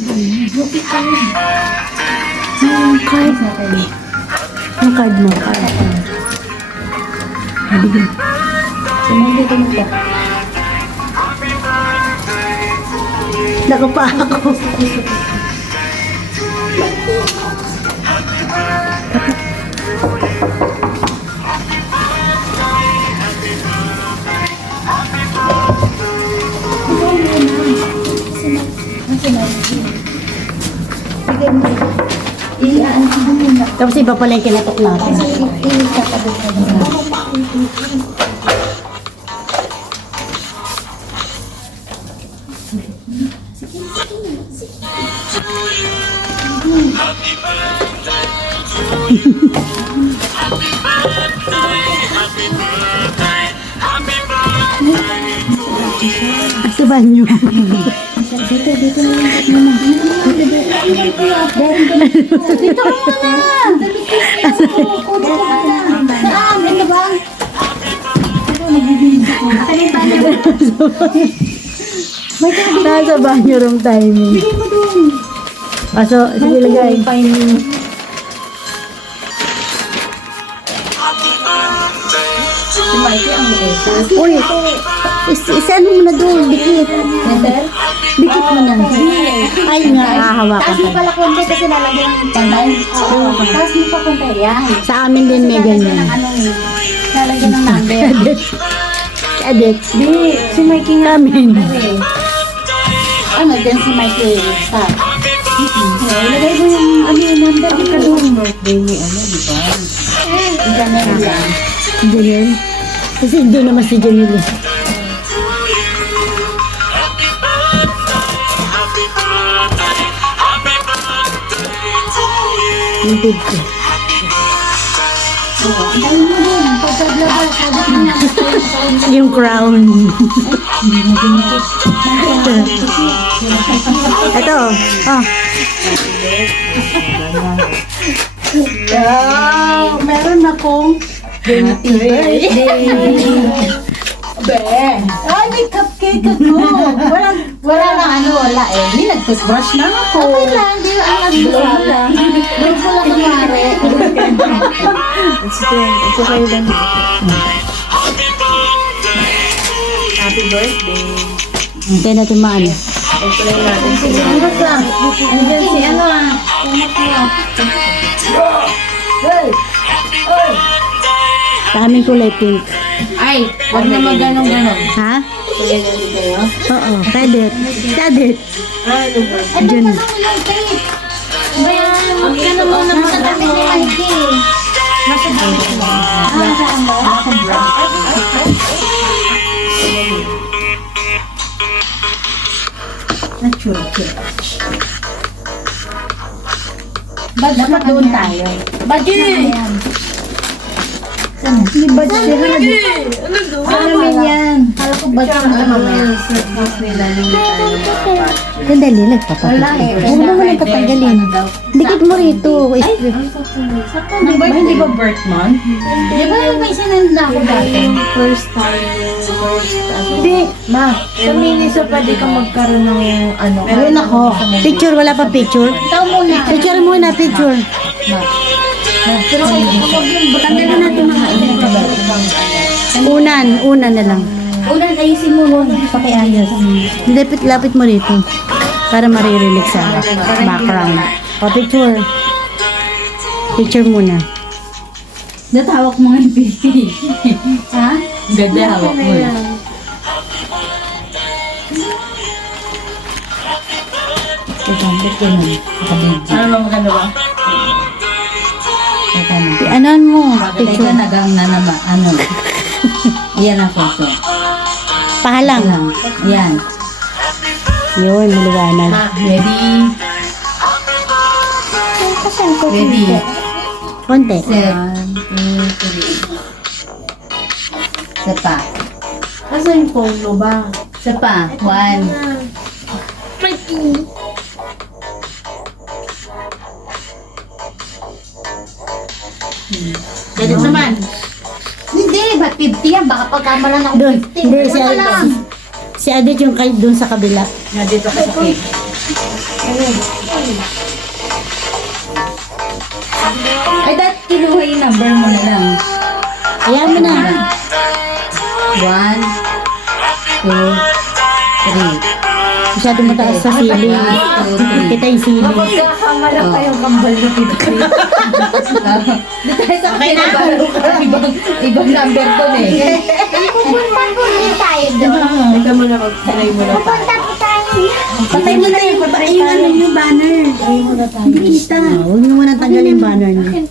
Yung card natin. Yung card mo. Habigin. Sumali ko mo to. Naku pa ako. Tapos iba pala yung kinatok natin. Sa banyo. Dito na lang. Dito ka na. Saan? Ito ba? Nasa banyo room timing. Paso, sige lagay. Si Mikey ang Jesus. Uy, isa-ano mo na doon, dikit. Enter? Dikit mo na. Ay nga, hahawakan Taas mo ka. pala konti kasi lalagyan ng panay. Oo. Taas mo pa konti. Yan. Sa amin din may ganyan. Lalagyan ng number. Edit. Di, si Mikey nga. Amin. Ano, dyan si Mikey. Stop. Ilagay mo yung number. Ang kadong birthday ni di ba? Ganyan lang. Janelle. Kasi hindi naman si Janelle. Yung big ko. Ang dami mo din. Pagkaglabas, sabi ko niya. Yung crown. Ito. Oh. Meron akong happy birthday. Be. Ay, may cupcake ako. Wala lang eh. Hindi nag-toothbrush na ako. Okay lang, di ang nag-blow lang. Blow ko lang kumari. Ito kayo lang. Happy birthday. Hintay natin maano. Play natin sila. Ano ba? Andiyan si ano ah. Hey! Hey! Sa aming kulay pink. Ay, wag na mag-ganon-ganon. Ha? Kaya ganito kayo? Oo. Credit. Credit. Ay, Diyan. Huwag ka na muna makatabi ni Mikey. Nasa dito. Nasa dapat doon tayo. Budget! Hindi ba siya? Ano yan? Kala ko budget na mamaya. Sandali, nagpapatid. Huwag mo nang patanggalin. Dikit mo rito. Hindi ba birth month? Di ba may sinanda ako dati? First time. Hindi. Ma, Sa Miniso pwede ka magkaroon ng ano. meron ako. Picture, wala pa picture? Ikaw muna. Picture muna, picture. Pero tanggalin natin mga Unan na lang. ulan, ayusin mo nun. Pakiayos. Lapit mo rito. Para maririnig sa background. O, picture. Picture muna. Natawak mo nga yung PC. Ha? Ganda hawak mo. Ano ba maganda ba? Anon mo. Picture Picture. nagang na naman. Ano? Yan ang photo. Pahalang. Yan. Yun, maliwanag. Ready? Ready? Konti. Set. 1, 2, 3. Isa pa. Asa yung phone mo ba? Isa pa. 1. Ganit naman. Hindi, ba't 50 yan? Baka pagkamalan ako Doon. 50. Hindi, Ano lang? si Adit yung doon sa kabila. Nandito ka sa cake. Ay, dahil kinuha yung number mo na lang. Ayan mo na. 1, 2, 3. Masyado mataas sa sili. 1, 2, 3. Kita yung sili. Magkakamala kayong kambal na pito. Di tayo sa kinabalo ka. Ibang number to eh. Pupunta po rin tayo doon. Ikaw mo na mag-try mo na. Pupunta po tayo. Patay mo na yung banner. Hindi kita. Huwag mo muna tanggalin yung banner niya.